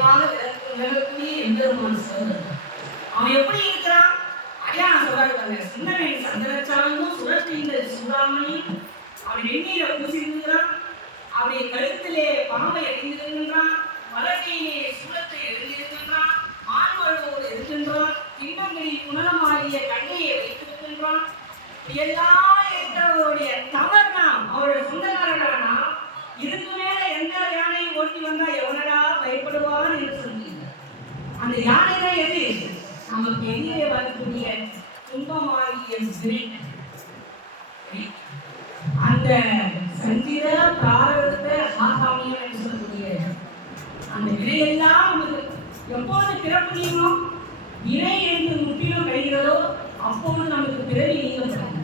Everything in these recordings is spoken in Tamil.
நிச்சயமாக விளக்கக்கூடிய எம்பெருமான் சிவன். அவன் எப்படி இருக்கிறான்? அடியான் சொல்றாரு, சின்னவேணி சந்தனச்சாலும் சுழற்றிங்கள் சூடாமணி அவன் வெந்நீரை பூசிருக்கிறான். அவருடைய கழுத்திலே பாம்பை அணிந்திருக்கின்றான். வலக்கையிலே சூலத்தை எழுந்திருக்கின்றான். மான்வரோடு இருக்கின்றான். பின்னங்களில் புனலமாகிய கண்ணையை வைத்திருக்கின்றான். எல்லாம் இருக்கிறவருடைய தவறு நாம் அவருடைய சொந்தக்காரர்களானா இதுக்கு மேல எந்த யானையும் ஓட்டி வந்தா எவனடா பயப்படுவான் என்று சொல்லுகிறார். அந்த யானை தான் எது? நமக்கு எதிரே வரக்கூடிய துன்பமாகிய வினை. அந்த சந்திர பிராரத்த ஆகாமியம் என்று சொல்லக்கூடிய அந்த வினையெல்லாம் நமக்கு எப்போது பிறப்புனீங்களோ வினை என்று முற்றிலும் கழிகிறதோ அப்போது நமக்கு பிறவி நீங்கப்படுகிறது.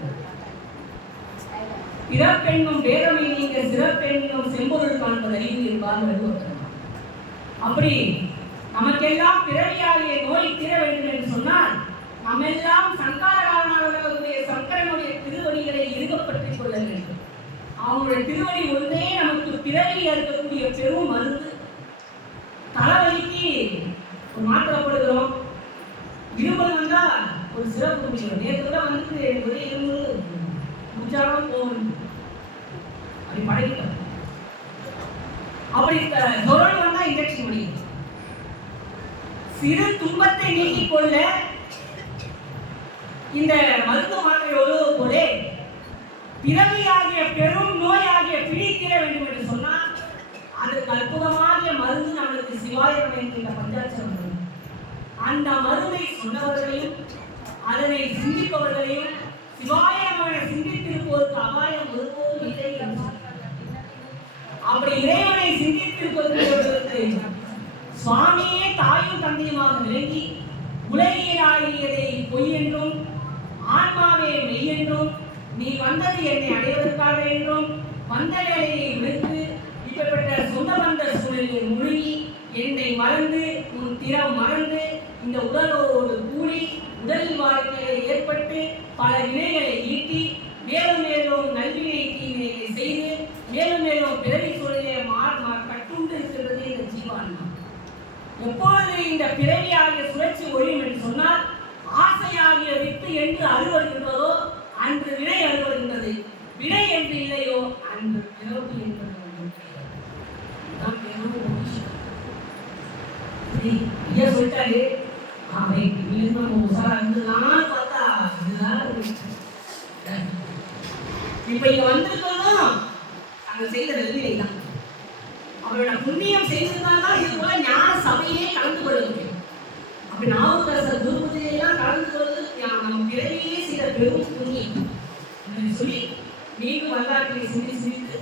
பிறப்பெண்ணும் வேதமை நீங்க சிறப்பெண்ணும் செம்பொருள் காண்பது அறிவு என்பார். அப்படி நமக்கெல்லாம் பிறவியாகிய நோய் தீர வேண்டும் என்று சொன்னால் நம்மெல்லாம் சங்காரகாரனுடைய சங்கரனுடைய திருவடிகளை இருக்கப்பட்டுக் கொள்ள வேண்டும். அவனுடைய திருவடி ஒன்றே நமக்கு பிறவி இருக்கக்கூடிய பெரும் மருந்து. தலைவலிக்கு ஒரு மாற்றப்படுகிறோம். இருமல் வந்தா ஒரு சிறப்பு குடிக்கிறோம். நேற்று தான் வந்துட்டு ஒரே இருமல் முடிச்சாலும் போகணும் அப்படி பழகிட்டோம். அப்படி தொழில் வந்தா இன்ஜெக்ஷன் முடியும். சிறு துன்பத்தை நீக்கிக் கொள்ள இந்த மருந்து மாத்திரை உதவு போல பிறவியாகிய பெரும் நோயாகிய பிடித்திட வேண்டும் என்று சொன்னால் அதற்கு அற்புதமாகிய மருந்து நம்மளுக்கு சிவாயம் என்கின்ற பஞ்சாட்சரம். அந்த மருந்தை சொன்னவர்களையும் அதனை சிந்திப்பவர்களையும் சிவாயமான சிந்தித்திருப்பதற்கு அபாயம் ஒருபோதும் இல்லை. அப்படி இறைவனை சிந்தித்திருப்பதற்கு சுவாமியே தாயும் தந்தையுமாக விளங்கி உலகியலாகியதை பொய் என்றும் ஆன்மாவே மெய் என்றும் நீ வந்தது என்னை அடைவதற்காக என்றும் வந்த வேலையை விடுத்து இப்படிப்பட்ட சொந்த வந்த சூழலில் மூழ்கி என்னை மறந்து உன் திறம் மறந்து இந்த உடலோடு கூடி உடல் வாழ்க்கையை ஏற்பட்டு பல வினைகளை ஈட்டி மேலும் மேலும் நல்வினை தீவினைகளை செய்து மேலும் மேலும் பிறவி சூழலை கட்டுண்டு இருக்கிறது இந்த ஜீவான்மா. எப்பொழுது இந்த பிறவியாகிய சுழற்சி ஒழியும் என்று சொன்னால் ஆசையாகிய வித்து என்று அறுவருகின்றதோ அன்று வினை அறுவருகின்றது. வினை என்று இல்லையோ அன்று பிறப்பு என்பது சொல்லிட்டாரு. இப்ப இங்க வந்திருக்கணும் அங்க செய்த நல்வினை தான். அவரோட புண்ணியம் செய்திருந்தால்தான் இது போல ஞான சபையிலே கலந்து கொள்ள முடியும். அப்படி நாவுக்கரசர் குருபூஜையெல்லாம் கலந்து கொள்வது நம்ம பிறவியிலே செய்த பெரும் புண்ணியம் சொல்லி மீண்டும் வரலாற்றை சிந்தித்து